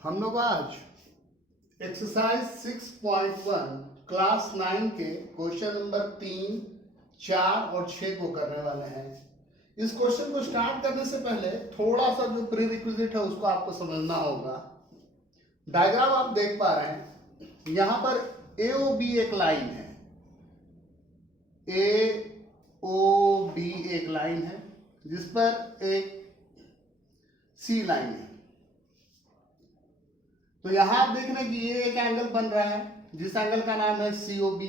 हम लोग आज एक्सरसाइज 6.1 क्लास 9 के क्वेश्चन नंबर 3, 4 और 6 को करने वाले हैं। इस क्वेश्चन को स्टार्ट करने से पहले थोड़ा सा जो प्री रिक्विजिट है उसको आपको समझना होगा। डायग्राम आप देख पा रहे हैं, यहां पर ए ओ बी एक लाइन है, ए ओ बी एक लाइन है जिस पर एक सी लाइन है। तो यहां आप देख रहे हैं कि ये एक एंगल बन रहा है जिस एंगल का नाम है सीओबी,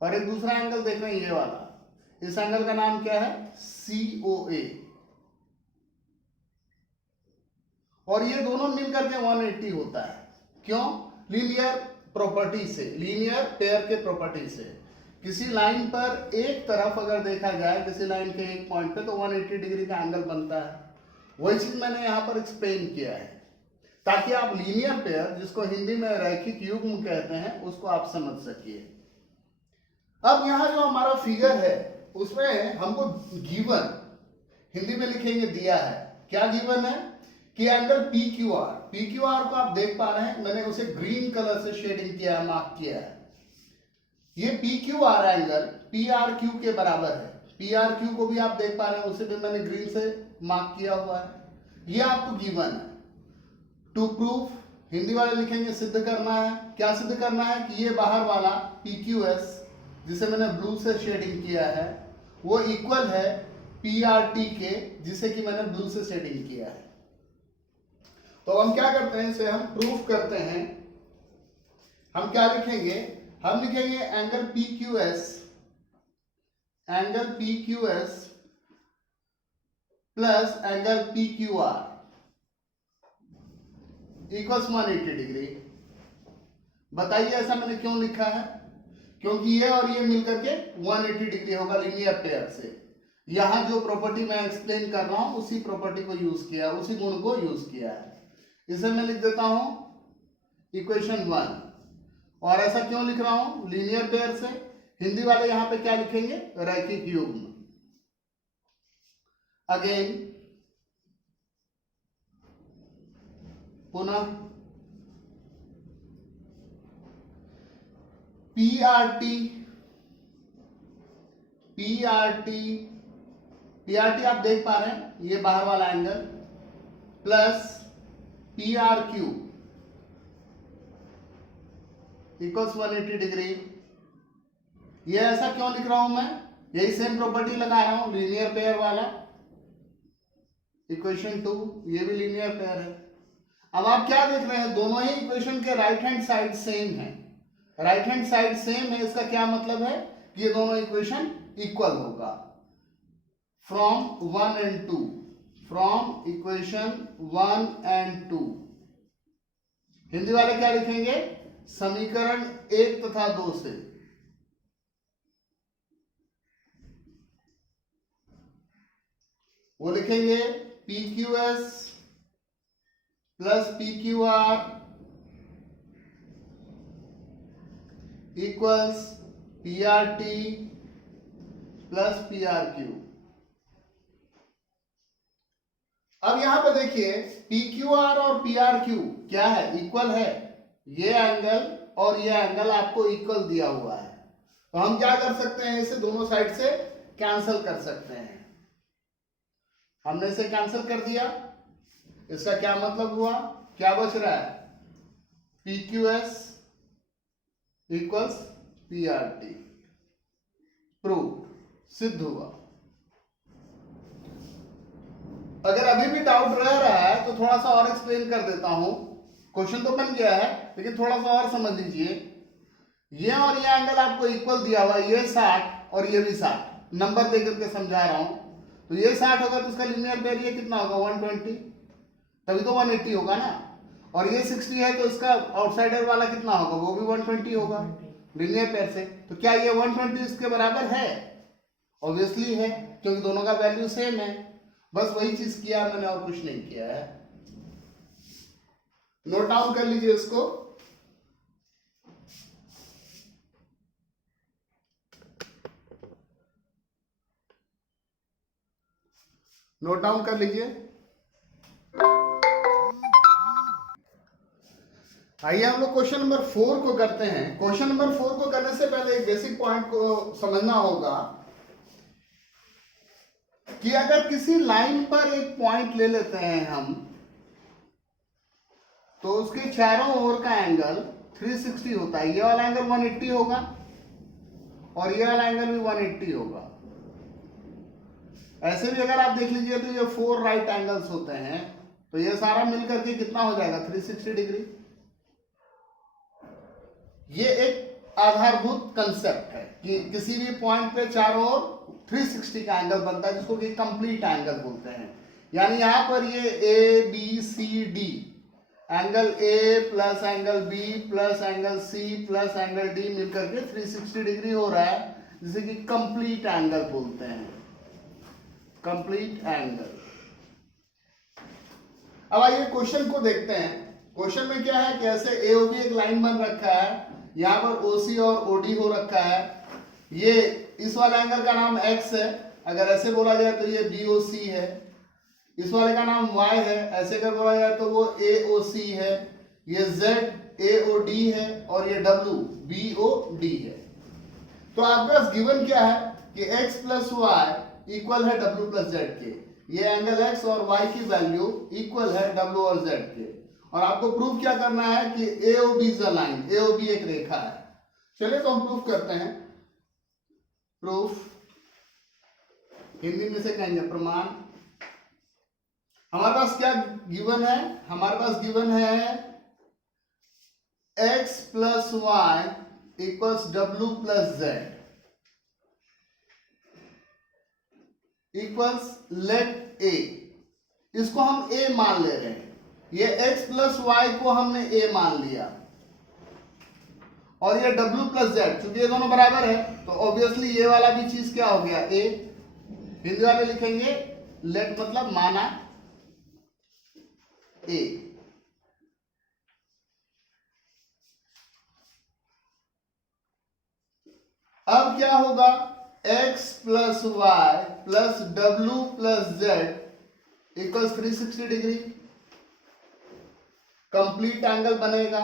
और एक दूसरा एंगल देख रहे हैं ये वाला, इस एंगल का नाम क्या है सीओए, और ये दोनों मिलकर के 180 होता है। क्यों? लीनियर प्रॉपर्टी से, लीनियर पेयर के प्रॉपर्टी से। किसी लाइन पर एक तरफ अगर देखा जाए, किसी लाइन के एक पॉइंट पे, तो 180 डिग्री का एंगल बनता है। वही चीज मैंने यहां पर एक्सप्लेन किया है ताकि आप लीनियर पेयर, जिसको हिंदी में रैखिक युग्म कहते हैं, उसको आप समझ सकिए। अब यहां जो हमारा फिगर है उसमें हमको गिवन, हिंदी में लिखेंगे दिया है। क्या गिवन है कि angle P Q R, P Q R को आप देख पा रहे हैं, मैंने उसे ग्रीन कलर से शेडिंग किया है, मार्क किया है। ये P Q R angle P R Q के बराबर है। पी आर क्यू को भी आप देख पा रहे हैं, उसे भी मैंने ग्रीन से मार्क किया हुआ है। ये आपको गिवन है। टू प्रूफ, हिंदी वाले लिखेंगे सिद्ध करना है। क्या सिद्ध करना है कि ये बाहर वाला पी क्यू एस, जिसे मैंने ब्लू से शेडिंग किया है, वो इक्वल है पी आर टी के, जिसे कि मैंने ब्लू से शेडिंग किया है। तो हम क्या करते हैं, इसे हम प्रूफ करते हैं। हम क्या लिखेंगे? हम लिखेंगे angle P Q S, angle P Q S plus angle P Q R equals 180 degree. बताइए ऐसा मैंने क्यों लिखा है? क्योंकि ये और ये मिलकर के 180 डिग्री होगा लीनियर पेयर से। यहां जो प्रॉपर्टी मैं एक्सप्लेन कर रहा हूं उसी प्रॉपर्टी को यूज किया, उसी गुण को यूज किया है। इसे मैं लिख देता हूं इक्वेशन 1। और ऐसा क्यों लिख रहा हूं? लीनियर पेयर से। हिंदी वाले यहां पे क्या लिखेंगे? रैखिक युग्म। अगेन, पुनः P R T, P R T, P R T आप देख पा रहे हैं, ये बाहर वाला angle, plus P R Q equals 180 degree. ये ऐसा क्यों लिख रहा हूं मैं? यही सेम प्रॉपर्टी लगा रहा हूं, लीनियर पेयर वाला। इक्वेशन 2, ये भी लीनियर पेयर है। अब आप क्या देख रहे हैं, दोनों ही इक्वेशन के राइट हैंड साइड सेम है। राइट हैंड साइड सेम है, इसका क्या मतलब है कि ये दोनों इक्वेशन इक्वल होगा। From 1 and 2, from equation 1 and 2, Hindi वाले क्या लिखेंगे? समीकरण 1 तथा 2 से। वो लिखेंगे P Q S plus P Q R equals P R T plus P R Q. अब यहां पर देखिए, पी क्यू आर और पी आर क्यू क्या है? इक्वल है। ये एंगल और ये एंगल आपको इक्वल दिया हुआ है, तो हम क्या कर सकते हैं, इसे दोनों साइड से कैंसिल कर सकते हैं। हमने इसे कैंसिल कर दिया। इसका क्या मतलब हुआ? क्या बच रहा है? P Q S equals P R T. Prove, सिद्ध हुआ। अगर अभी भी डाउट रह रहा है तो थोड़ा सा और एक्सप्लेन कर देता हूं। क्वेश्चन तो बन गया है, लेकिन थोड़ा सा और समझ लीजिए। ये और ये एंगल आपको इक्वल दिया हुआ है, ये 60 और ये भी 60, नंबर देकर के समझा रहा हूं। तो ये 60 होगा तो इसका लीनियर पेयर ये कितना होगा? 120, तभी तो 180 होगा ना। और ये 60 है तो इसका आउटसाइडर वाला कितना होगा? वो भी 120 होगा लीनियर पेयर से। तो क्या ये 120 इसके बराबर है? ऑब्वियसली है, क्योंकि दोनों का वैल्यू सेम है। बस वही चीज किया मैंने, और कुछ नहीं किया है। नोट डाउन कर लीजिए इसको। नोट डाउन कर लीजिए। आइए हम लोग क्वेश्चन नंबर 4 को करते हैं। क्वेश्चन नंबर 4 को करने से पहले एक बेसिक पॉइंट को समझना होगा कि अगर किसी लाइन पर एक पॉइंट ले लेते हैं हम, तो उसके चारों ओर का एंगल 360 होता है। ये वाला एंगल 180 होगा और ये वाला एंगल भी 180 होगा। ऐसे भी अगर आप देख लीजिए तो ये 4 राइट एंगल्स होते हैं, तो ये सारा मिलकर के कितना हो जाएगा 360 डिग्री। ये एक आधारभूत कंसेप्ट है कि किसी भी पॉइंट पे चारों ओर 360 का एंगल बनता है, जिसको कि कंप्लीट एंगल बोलते हैं। यानी यहां पर ये A B C D, angle A plus angle B plus angle C plus angle D मिलकर के 360 डिग्री हो रहा है, जिसे कि कंप्लीट एंगल बोलते हैं, कंप्लीट एंगल। अब आइए क्वेश्चन को देखते हैं। क्वेश्चन में क्या है कि ऐसे एओबी एक लाइन बन रखा है, यहां पर ओसी और ओडी हो रखा है। ये इस वाले एंगल का नाम एक्स है, अगर ऐसे बोला जाए तो ये बीओसी है। इस वाले का नाम y है, ऐसे अगर बोला जाए तो वो AOC है। ये z AOD है और ये w BOD है। तो आपके पास गिवन क्या है कि x प्लस वाई इक्वल है w प्लस z के। ये एंगल x और y की वैल्यू इक्वल है w और z के। और आपको प्रूव क्या करना है कि AOB is a line, AOB एक रेखा है। चलिए तो हम प्रूफ करते हैं। प्रूफ हिंदी में से कहेंगे प्रमाण। हमारे पास क्या गिवन है? हमारे पास गिवन है x plus Y equals w plus z equals let a। इसको हम a मान ले रहे हैं। ये x प्लस वाई को हमने a मान लिया और ये w प्लस z, चूंकि ये दोनों बराबर है तो ऑब्वियसली ये वाला भी चीज क्या हो गया a। हिंदी वाले लिखेंगे लेट मतलब माना a। अब क्या होगा? x plus Y plus w plus z equals 360 degree. Complete angle बनेगा,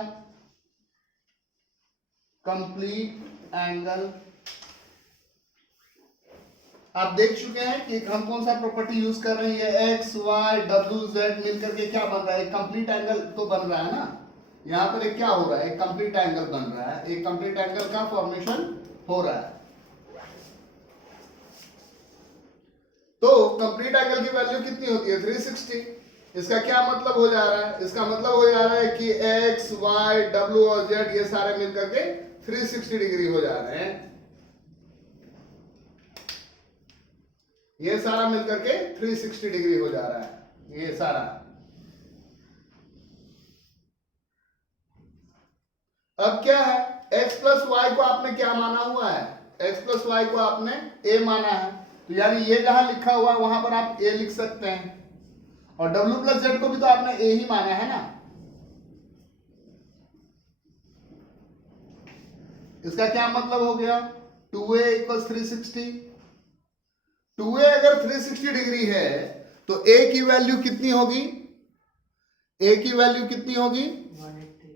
कंप्लीट एंगल। आप देख चुके हैं कि हम कौन सा प्रॉपर्टी यूज कर रहे हैं। ये x y w z मिलकर के क्या बन रहा है? एक कंप्लीट एंगल तो बन रहा है ना। यहां पर एक क्या हो रहा है? एक कंप्लीट एंगल बन रहा है, एक कंप्लीट एंगल का फॉर्मेशन हो रहा है। तो कंप्लीट एंगल की वैल्यू कितनी होती है? 360। इसका क्या मतलब हो जा रहा है? इसका मतलब हो जा रहा है कि x y w और z ये सारे मिलकर के 360 डिग्री हो जा रहे हैं। ये सारा मिलकर के 360 डिग्री हो जा रहा है, ये सारा। अब क्या है? x प्लस वाई को आपने क्या माना हुआ है? x प्लस वाई को आपने a माना है, तो यानी ये जहां लिखा हुआ है वहां पर आप a लिख सकते हैं। और w प्लस z को भी तो आपने a ही माना है ना। इसका क्या मतलब हो गया? 2a equals 360। 2a अगर 360 डिग्री है तो a की वैल्यू कितनी होगी? a की वैल्यू कितनी होगी? 180।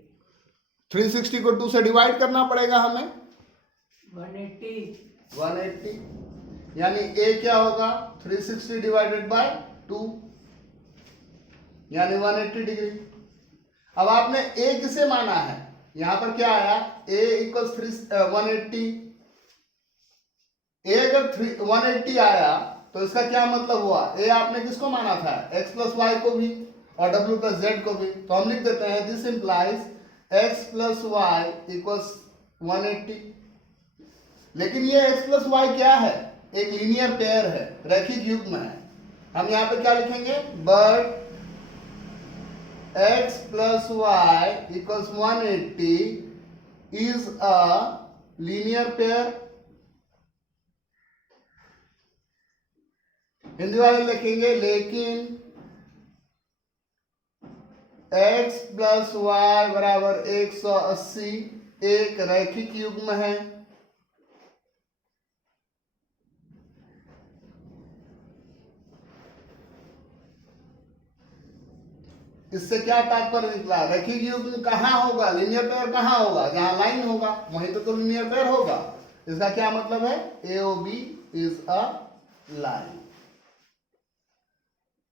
360 को 2 से डिवाइड करना पड़ेगा हमें। 180 यानी a क्या होगा? 360 डिवाइडेड बाय 2 यानी 180 डिग्री। अब आपने a किसे माना है? यहां पर क्या आया? a equals 180। a अगर 180 आया तो इसका क्या मतलब हुआ? a आपने किसको माना था? x प्लस वाई को भी और w प्लस z को भी। तो हम लिख देते हैं this implies x plus Y equals 180। लेकिन ये x प्लस वाई क्या है? एक लीनियर पेयर है, रैखिक युग्म है। हम यहां पे क्या लिखेंगे? But x plus Y equals 180 is a linear pair. Hindi वाले लिखेंगे लेकिन x प्लस वाई बराबर 180 एक रैखिक युग्म है। इससे क्या तात्पर्य निकला? रेखीय युग्म कहाँ होगा? लीनियर पेयर कहाँ होगा? जहां लाइन होगा वहीं तो लीनियर पेयर होगा। इसका क्या मतलब है? AOB is a line.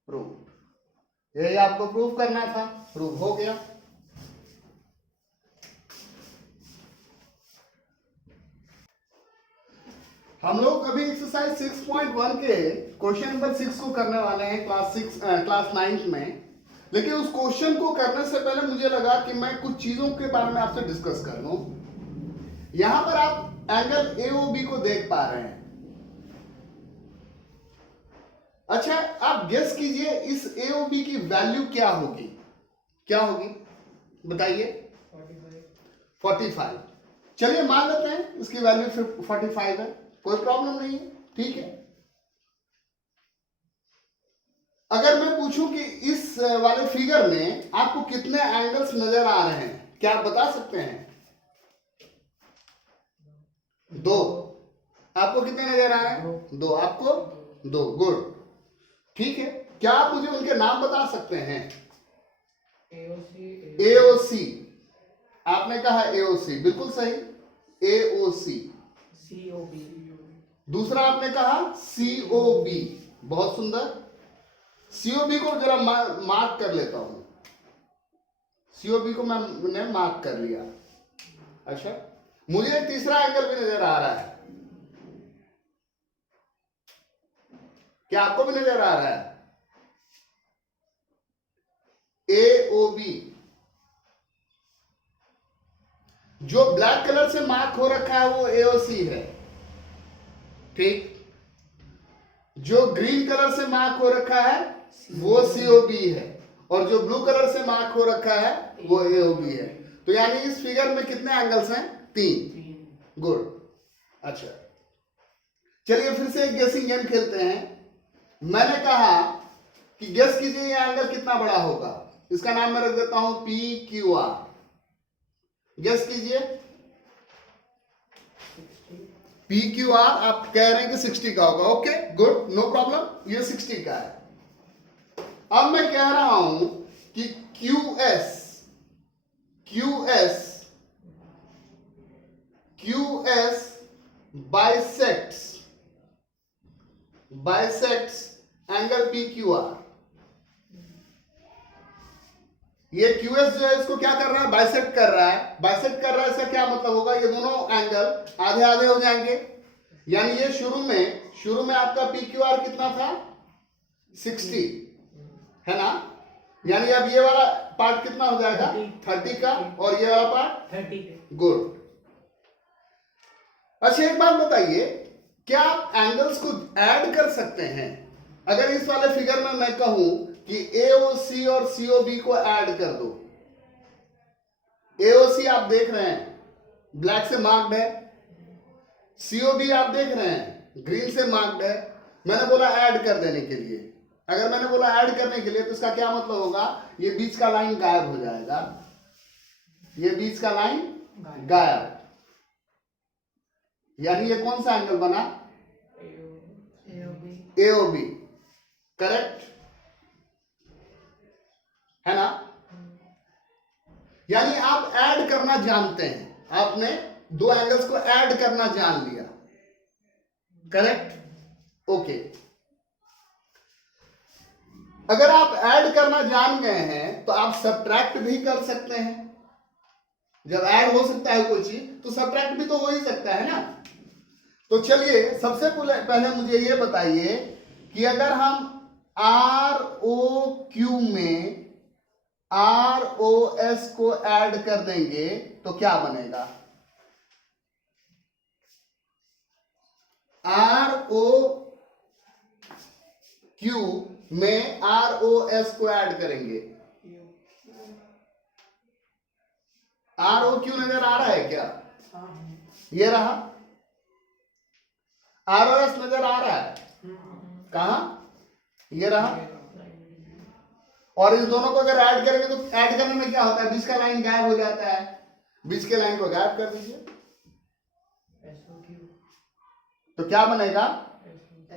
Proof. यही आपको प्रूफ करना था, प्रूफ हो गया। हम लोग अभी एक्सरसाइज 6.1 के क्वेश्चन नंबर 6 को करने वाले हैं क्लास 9 में। लेकिन उस क्वेश्चन को करने से पहले मुझे लगा कि मैं कुछ चीजों के बारे में आपसे डिस्कस कर लूं। यहां पर आप एंगल AOB को देख पा रहे हैं। अच्छा, आप गेस कीजिए इस AOB की वैल्यू क्या होगी? क्या होगी बताइए? 45। चलिए मान लेते हैं इसकी वैल्यू 45 है, कोई प्रॉब्लम नहीं है, ठीक है। अगर मैं पूछूं कि इस वाले फिगर में आपको कितने एंगल्स नजर आ रहे हैं, क्या आप बता सकते हैं? 2। आपको कितने नजर आ रहे हैं? 2। आपको 2। गुड, ठीक है। क्या आप मुझे उनके नाम बता सकते हैं? AOC। आपने कहा AOC, बिल्कुल सही, AOC। COB। दूसरा आपने कहा COB, बहुत सुंदर। COB को जरा मार्क कर लेता हूं। COB को मैंने मार्क कर लिया। अच्छा, मुझे तीसरा एंगल भी नजर आ रहा है, क्या आपको भी नजर आ रहा है? AOB। जो ब्लैक कलर से मार्क हो रखा है वो AOC है, ठीक। जो ग्रीन कलर से मार्क हो रखा है वो COB है, और जो ब्लू कलर से मार्क हो रखा है वो AOB है। तो यानी इस फिगर में कितने एंगल्स हैं? 3। गुड। अच्छा, चलिए फिर से एक गेसिंग गेम खेलते हैं। मैंने कहा कि गेस कीजिए ये एंगल कितना बड़ा होगा। इसका नाम मैं रख देता हूं PQR। गेस कीजिए। PQR आप कह रहे हैं कि 60 का होगा, ओके गुड, नो प्रॉब्लम, ये 60 का है। अब मैं कह रहा हूं कि QS बाइसेक्ट्स एंगल PQR। ये QS जो है इसको क्या कर रहा है? बाइसेक्ट कर रहा है। बाइसेक्ट कर रहा है, इसका क्या मतलब होगा? ये दोनों एंगल आधे आधे हो जाएंगे। यानी ये शुरू में आपका PQR कितना था? 60 है ना। यानी अब ये वाला पार्ट कितना हो जाएगा? 30 का, और ये वाला पार्ट 30। गुड। अच्छा, एक बात बताइए, क्या आप एंगल्स को ऐड कर सकते हैं? अगर इस वाले फिगर में मैं कहूं कि AOC और COB को ऐड कर दो। AOC आप देख रहे हैं ब्लैक से मार्क्ड है, COB आप देख रहे हैं ग्रीन से मार्क्ड है। मैंने बोला ऐड कर देने के लिए। अगर मैंने बोला ऐड करने के लिए तो इसका क्या मतलब होगा? ये बीच का लाइन गायब हो जाएगा, ये बीच का लाइन गायब। यानी ये कौन सा एंगल बना? AOB, करेक्ट है ना। यानी आप ऐड करना जानते हैं, आपने दो एंगल्स को ऐड करना जान लिया, करेक्ट, ओके। अगर आप ऐड करना जान गए हैं तो आप सब्ट्रैक्ट भी कर सकते हैं। जब ऐड हो सकता है कोई चीज तो सब्ट्रैक्ट भी तो हो ही सकता है ना। तो चलिए सबसे पहले मुझे ये बताइए कि अगर हम ROQ में ROS को ऐड कर देंगे तो क्या बनेगा? ROQ में ROS को ऐड करेंगे। ROQ नजर आ रहा है क्या? ये रहा। ROS नजर आ रहा है कहा? ये रहा। और इन दोनों को अगर ऐड करेंगे तो ऐड करने में क्या होता है? बीच का लाइन गायब हो जाता है। बीच के लाइन को गायब कर दीजिए तो क्या बनेगा?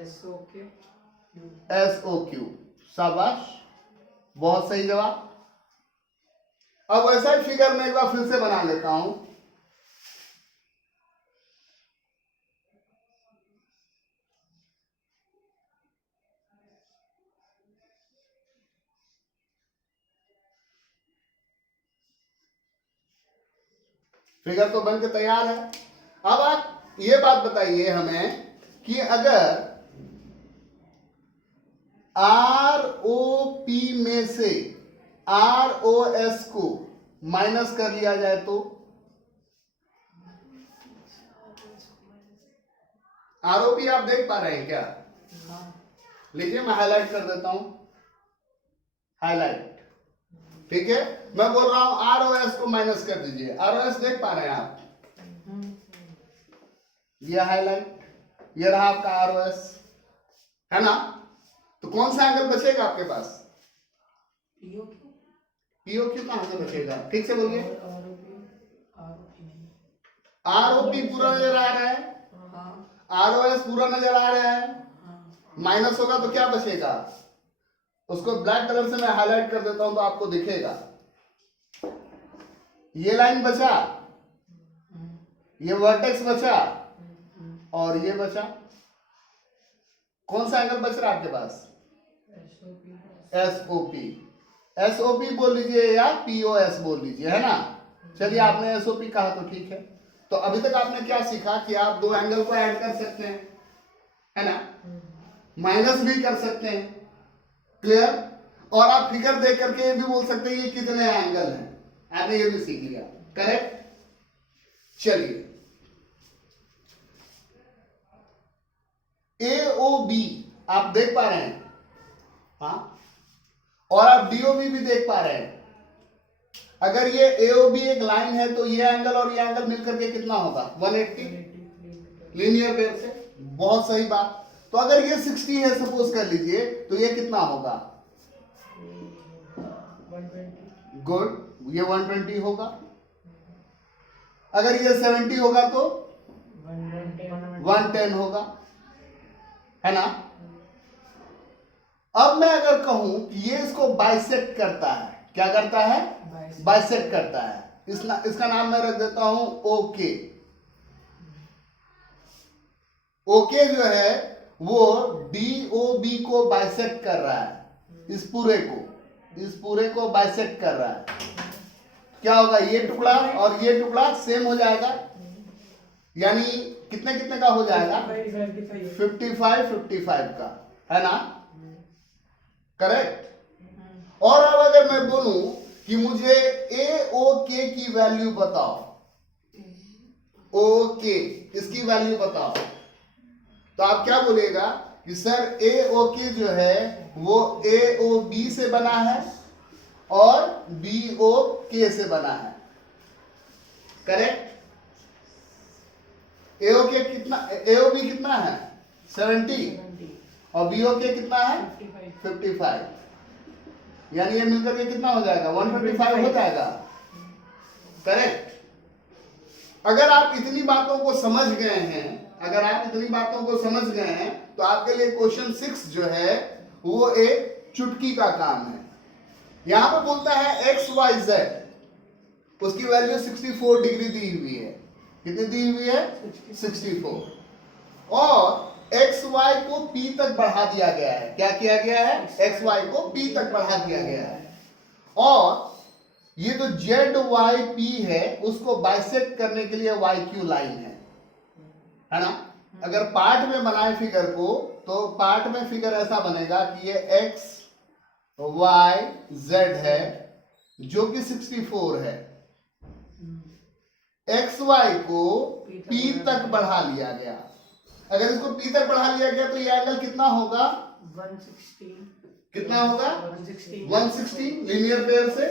SOQ। शाबाश, बहुत सही जवाब। अब वैसा ही फिगर मैं एक बार फिर से बना लेता हूं। फिगर तो बन के तैयार है। अब आप ये बात बताइए हमें कि अगर आर ओ पी में से आर ओ एस को माइनस कर लिया जाए तो आरओपी आप देख पा रहे हैं क्या? लिखिए, मैं हाईलाइट कर देता हूं, हाईलाइट। ठीक है, मैं बोल रहा हूं आर ओ एस को माइनस कर दीजिए। आर ओ एस देख पा रहे हैं आप? ये हाईलाइट, ये रहा आपका आर ओ एस, है ना? तो कौन सा एंगल बचेगा आपके पास? पीओक्यू कहां से बचेगा? ठीक से बोलिए। आरओपी पूरा नजर आ रहा है, आरओएस पूरा नजर आ रहा है, माइनस होगा तो क्या बचेगा? उसको ब्लैक कलर से मैं हाईलाइट कर देता हूं तो आपको दिखेगा। ये लाइन बचा, ये वर्टेक्स बचा, और ये बचा। कौन सा एंगल बच रहा है आपके पास? एसओपी। एसओपी बोल लीजिए या पीओएस बोल लीजिए, है ना? चलिए, आपने एसओपी कहा तो ठीक है। तो अभी तक आपने क्या सीखा कि आप दो एंगल को ऐड कर सकते हैं, है ना? माइनस भी कर सकते हैं, क्लियर? और आप फिगर देख करके ये भी बोल सकते हैं ये कितने एंगल हैं। आपने ये भी सीख लिया, करेक्ट? चलिए, एओबी आप देख पा रहे हैं, हाँ? और आप डीओबी भी देख पा रहे हैं। अगर ये एओबी एक लाइन है तो ये एंगल और ये एंगल मिलकर के कितना होगा? 180 लीनियर पेयर से। बहुत सही बात। तो अगर ये 60 है सपोज कर लीजिए, तो ये कितना होगा? 120। गुड, ये 120 होगा। अगर ये 70 होगा तो 110 होगा, है ना? अब मैं अगर कहूं कि ये इसको बाइसेक्ट करता है, क्या करता है? बाइसेक्ट करता है। इसका नाम मैं रख देता हूं ओके। ओके जो है वो डीओबी को बाइसेक्ट कर रहा है, इस पूरे को बाइसेक्ट कर रहा है। क्या होगा? ये टुकड़ा और ये टुकड़ा सेम हो जाएगा, यानी कितने कितने का हो जाएगा? 55 का, है ना? करेक्ट। और अब अगर मैं बोलूं कि मुझे ए ओ के की वैल्यू बताओ, ओके इसकी वैल्यू बताओ, तो आप क्या बोलेगा कि सर ए ओ के जो है वो ए ओ बी से बना है और बी ओ के से बना है, करेक्ट? ए ओ के कितना, ए ओ बी कितना है? 70 और बी ओ के कितना है? 55। यानी ये मिलकर के कितना हो जाएगा? 125 हो जाएगा, करेक्ट? अगर आप इतनी बातों को समझ गए हैं, तो आपके लिए क्वेश्चन 6 जो है वो एक चुटकी का काम है। यहां पे बोलता है एक्स वाई जेड, उसकी वैल्यू 64 डिग्री दी हुई है। कितनी दी हुई है? 64। और एक्स वाई को पी तक बढ़ा दिया गया है। क्या किया गया है? एक्स वाई को पी तक बढ़ा दिया गया है। और ये जो जेड वाई पी है उसको बाइसेक्ट करने के लिए वाई क्यू लाइन है ना? अगर पार्ट में बनाए फिगर को, तो पार्ट में फिगर ऐसा बनेगा कि ये एक्स वाई जेड है जो कि 64 है। एक्स वाई को पी तक बढ़ा लिया गया। अगर इसको पी तक बढ़ा लिया गया तो ये एंगल कितना होगा? 160। कितना होगा? 160 लीनियर पेयर से,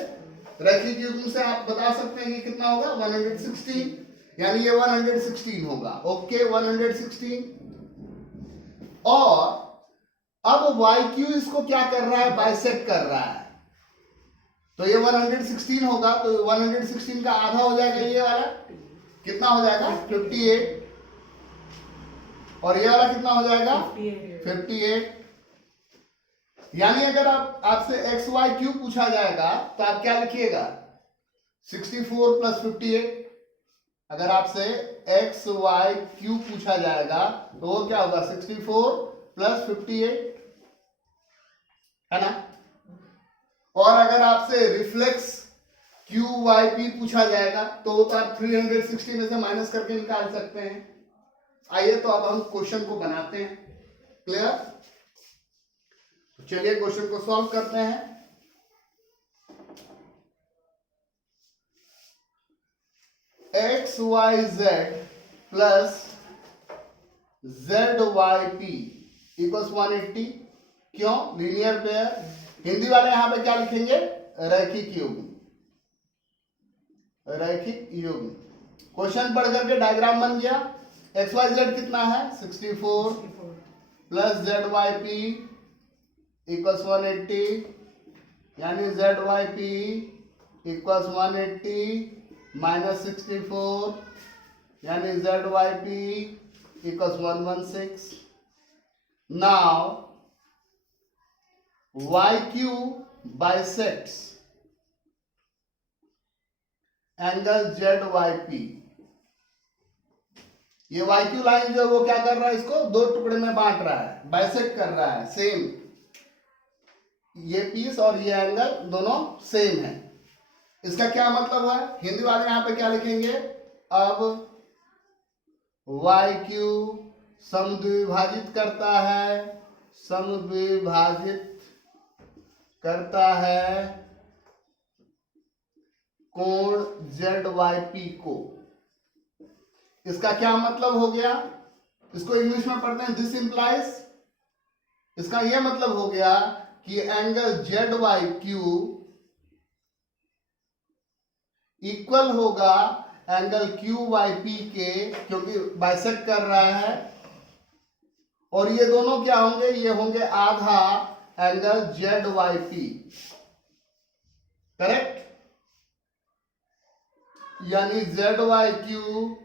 रैखिक युग्म से आप बता सकते हैं कि कितना होगा? 116, यानी ये 116 होगा। ओके, 116। और अब वाई क्यू इसको क्या कर रहा है? बाइसेक्ट कर रहा है। तो ये 116 होगा, तो 116 का आधा हो जाएगा ये वाला, कितना हो जाएगा? 58। और ये वाला कितना हो जाएगा? 58। यानी अगर आपसे एक्स वाई क्यू पूछा जाएगा तो आप क्या लिखिएगा? 64 प्लस 58, अगर आपसे एक्स वाई क्यू पूछा जाएगा तो वो क्या होगा 64 प्लस 58, है ना। और अगर आपसे रिफ्लेक्स क्यू वाई पी पूछा जाएगा तो आप 360 में से माइनस करके निकाल सकते हैं। आइए तो अब हम क्वेश्चन को बनाते हैं। क्लियर? तो चलिए क्वेश्चन को सॉल्व करते हैं। X Y Z plus Z Y P equals 180। क्यों? Linear pair. हिंदी वाले यहां पे क्या लिखेंगे? रैखिक युग्म। रैखिक युग्म। क्वेश्चन पढ़ करके डायग्राम बन गया। एक्स वाई जेड कितना है? 64 plus Z Y P equals 180, यानी Z Y P equals 180 minus 64, यानी Z Y P equals 116। Now Y Q bisects angle Z Y P. ये वाई क्यू लाइन जो है वो क्या कर रहा है? इसको दो टुकड़े में बांट रहा है, बाइसेक्ट कर रहा है। सेम ये पीस और ये एंगल दोनों सेम है। इसका क्या मतलब है? हिंदी वाले यहां पे क्या लिखेंगे? अब वाई क्यू समद्विभाजित करता है, समद्विभाजित करता है कोण जेड वाई पी को। इसका क्या मतलब हो गया? इसको इंग्लिश में पढ़ते हैं दिस इंप्लाइज। इसका यह मतलब हो गया कि angle Z Y Q equal होगा एंगल क्यू वाई पी के, क्योंकि बाइसेक्ट कर रहा है। और ये दोनों क्या होंगे? ये होंगे आधा angle Z Y P. Correct? यानी Z Y Q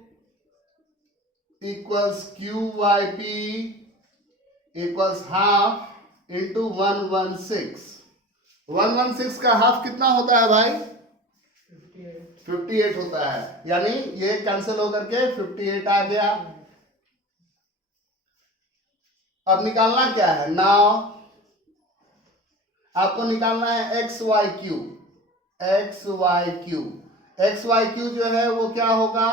equals Q Y P equals half into 116। 116 का हाफ कितना होता है भाई? 58 होता है। यानी ये कैंसिल होकर के 58 आ गया। अब निकालना क्या है? नाउ आपको निकालना है X Y Q. X Y Q, X Y Q जो है वो क्या होगा?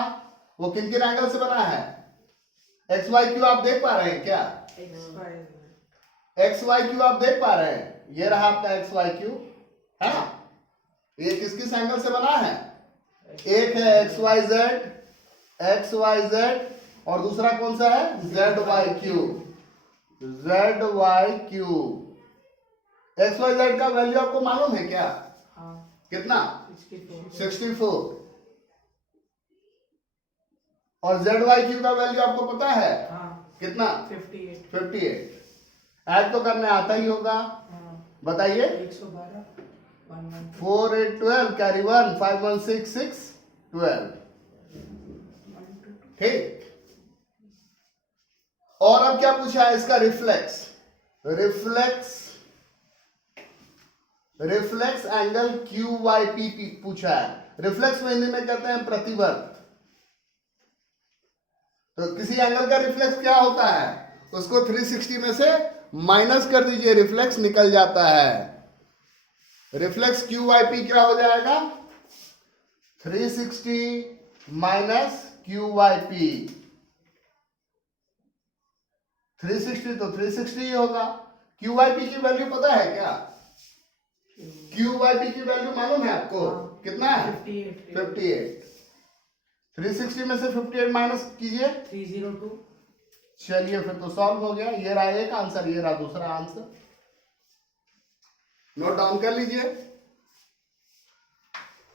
वो किन किन एंगल से बना है? एक्स वाई क्यू आप देख पा रहे हैं क्या? एक्स वाई क्यू आप देख पा रहे हैं? ये रहा आपका एक्स वाई क्यू, है ना। ये किस किस एंगल से बना है? एक है X Y Z, X Y Z, और दूसरा कौन सा है? Z Y Q, Z Y Q. X Y Z का वैल्यू आपको मालूम है क्या? हाँ। कितना? 64। और जेड वाई क्यू का वैल्यू आपको पता है? हाँ। कितना? 58। ऐड तो करने आता ही होगा। हाँ। बताइए। 112 4 8 12 कैरी 1 5 1 6 6 12। ठीक। और अब क्या पूछा है? इसका reflex. Reflex angle Q Y P पूछा है। रिफ्लेक्स को हिंदी में कहते हैं प्रतिवर्त। तो किसी एंगल का रिफ्लेक्स क्या होता है? उसको 360 में से माइनस कर दीजिए, रिफ्लेक्स निकल जाता है। रिफ्लेक्स क्यू वाई पी क्या हो जाएगा? 360 माइनस क्यू वाई पी। 360 तो 360 ही होगा। क्यू वाई पी की वैल्यू पता है क्या? क्यू वाई पी की वैल्यू मालूम है आपको? कितना है? 58। 360 में से 58 माइनस कीजिए, 302। चलिए फिर तो सॉल्व हो गया। ये रहा एक आंसर, ये रहा दूसरा आंसर। नोट डाउन कर लीजिए।